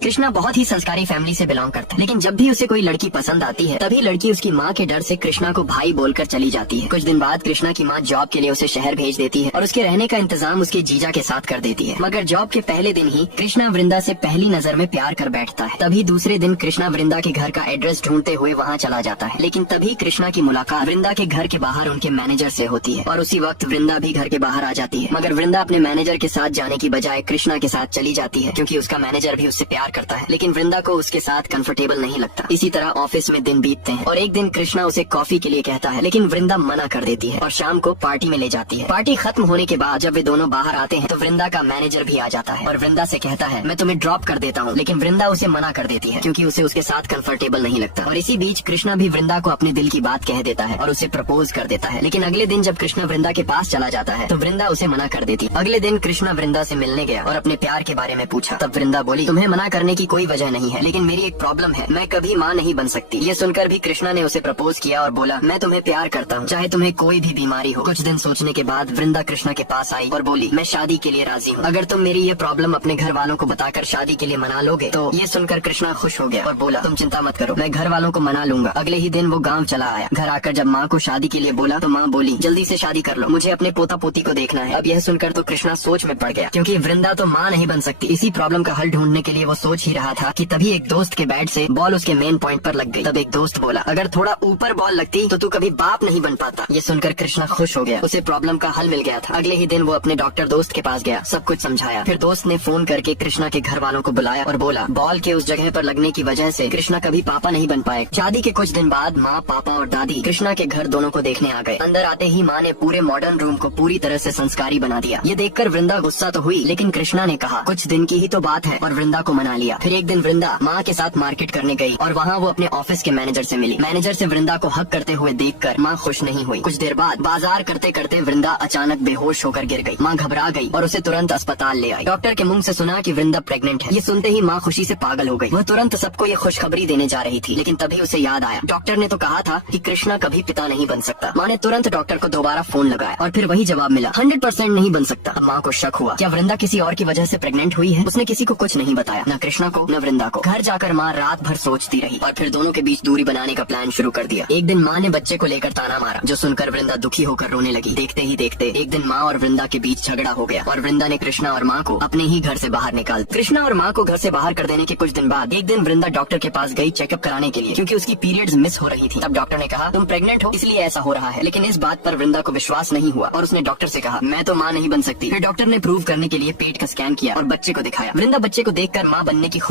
कृष्णा बहुत ही संस्कारी फैमिली से बिलोंग करता है, लेकिन जब भी उसे कोई लड़की पसंद आती है तभी लड़की उसकी माँ के डर से कृष्णा को भाई बोलकर चली जाती है। कुछ दिन बाद कृष्णा की माँ जॉब के लिए उसे शहर भेज देती है और उसके रहने का इंतजाम उसके जीजा के साथ कर देती है। मगर जॉब के पहले दिन ही कृष्णा वृंदा से पहली नजर में प्यार कर बैठता है। तभी दूसरे दिन कृष्णा वृंदा के घर का एड्रेस ढूंढते हुए वहाँ चला जाता है, लेकिन तभी कृष्णा की मुलाकात वृंदा के घर के बाहर उनके मैनेजर से होती है और उसी वक्त वृंदा भी घर के बाहर आ जाती है। मगर वृंदा अपने मैनेजर के साथ जाने की बजाय कृष्णा के साथ चली जाती है, क्योंकि उसका मैनेजर भी उससे प्यार करता है। लेकिन वृंदा को उसके साथ कंफर्टेबल नहीं लगता। इसी तरह ऑफिस में दिन बीतते हैं और एक दिन कृष्णा उसे कॉफी के लिए कहता है, लेकिन वृंदा मना कर देती है और शाम को पार्टी में ले जाती है। पार्टी खत्म होने के बाद जब वे दोनों बाहर आते हैं तो वृंदा का मैनेजर भी आ जाता है और वृंदा से कहता है, मैं तुम्हें ड्रॉप कर देता हूँ, लेकिन वृंदा उसे मना कर देती है क्योंकि उसे उसके साथ कंफर्टेबल नहीं लगता। और इसी बीच कृष्णा भी वृंदा को अपने दिल की बात कह देता है और उसे प्रपोज कर देता है। लेकिन अगले दिन जब कृष्णा वृंदा के पास चला जाता है तो वृंदा उसे मना कर देती है। अगले दिन कृष्णा वृंदा से मिलने गया और अपने प्यार के बारे में पूछा। तब वृंदा बोली, तुम्हें मना करने की कोई वजह नहीं है, लेकिन मेरी एक प्रॉब्लम है, मैं कभी माँ नहीं बन सकती। ये सुनकर भी कृष्णा ने उसे प्रपोज किया और बोला, मैं तुम्हें प्यार करता हूँ, चाहे तुम्हें कोई भी बीमारी हो। कुछ दिन सोचने के बाद वृंदा कृष्णा के पास आई और बोली, मैं शादी के लिए राजी हूँ, अगर तुम मेरी ये प्रॉब्लम अपने घर वालों को बताकर शादी के लिए मना लोगे तो। ये सुनकर कृष्णा खुश हो गया और बोला, तुम चिंता मत करो, मैं घर वालों को मना लूंगा। अगले ही दिन वो गाँव चला आया। घर आकर जब माँ को शादी के लिए बोला तो माँ बोली, जल्दी से शादी कर लो, मुझे अपने पोता पोती को देखना है। अब यह सुनकर तो कृष्णा सोच में पड़ गया, क्योंकि वृंदा तो माँ नहीं बन सकती। इसी प्रॉब्लम का हल ढूंढने के लिए वो सोच ही रहा था कि तभी एक दोस्त के बैट से बॉल उसके मेन पॉइंट पर लग गई। तब एक दोस्त बोला, अगर थोड़ा ऊपर बॉल लगती तो तू कभी बाप नहीं बन पाता। ये सुनकर कृष्णा खुश हो गया, उसे प्रॉब्लम का हल मिल गया था। अगले ही दिन वो अपने डॉक्टर दोस्त के पास गया, सब कुछ समझाया। फिर दोस्त ने फोन करके कृष्णा के घर वालों को बुलाया और बोला, बॉल के उस जगह पर लगने की वजह से कृष्णा कभी पापा नहीं बन पाए। शादी के कुछ दिन बाद माँ, पापा और दादी कृष्णा के घर दोनों को देखने आ गए। अंदर आते ही माँ ने पूरे मॉडर्न रूम को पूरी तरह से संस्कारी बना दिया। ये देखकर वृंदा गुस्सा तो हुई, लेकिन कृष्णा ने कहा, कुछ दिन की ही तो बात है, और वृंदा को मना लिया। फिर एक दिन वृंदा माँ के साथ मार्केट करने गई और वहाँ वो अपने ऑफिस के मैनेजर से मिली। मैनेजर से वृंदा को हक करते हुए देखकर माँ खुश नहीं हुई। कुछ देर बाद बाजार करते करते वृंदा अचानक बेहोश होकर गिर गई। माँ घबरा गई और उसे तुरंत अस्पताल ले आई। डॉक्टर के मुंह से सुना कि वृंदा प्रेग्नेंट है। ये सुनते ही माँ खुशी से पागल हो गई। वह तुरंत सबको ये खुशखबरी देने जा रही थी, लेकिन तभी उसे याद आया, डॉक्टर ने तो कहा था कि कृष्णा कभी पिता नहीं बन सकता। माँ ने तुरंत डॉक्टर को दोबारा फोन लगाया और फिर वही जवाब मिला, 100% नहीं बन सकता। अब माँ को शक हुआ, क्या वृंदा किसी और की वजह से प्रेग्नेंट हुई है। उसने किसी को कुछ नहीं बताया, न कृष्णा को न वृंदा को। घर जाकर माँ रात भर सोचती रही और फिर दोनों के बीच दूरी बनाने का प्लान शुरू कर दिया। एक दिन माँ ने बच्चे को लेकर ताना मारा, जो सुनकर वृंदा दुखी होकर रोने लगी। देखते ही देखते एक दिन माँ और वृंदा के बीच झगड़ा हो गया और वृंदा ने कृष्णा और माँ को अपने ही घर से बाहर निकाल। कृष्णा और माँ को घर से बाहर कर देने के कुछ दिन बाद एक दिन वृंदा डॉक्टर के पास गई चेकअप कराने के लिए, क्योंकि उसकी पीरियड्स मिस हो रही थी। तब डॉक्टर ने कहा, तुम प्रेग्नेंट हो इसलिए ऐसा हो रहा है। लेकिन इस बात पर वृंदा को विश्वास नहीं हुआ और उसने डॉक्टर से कहा, मैं तो माँ नहीं बन सकती। फिर डॉक्टर ने प्रूव करने के लिए पेट का स्कैन किया और बच्चे को दिखाया। वृंदा बच्चे को देखकर माँ बनने की खुशी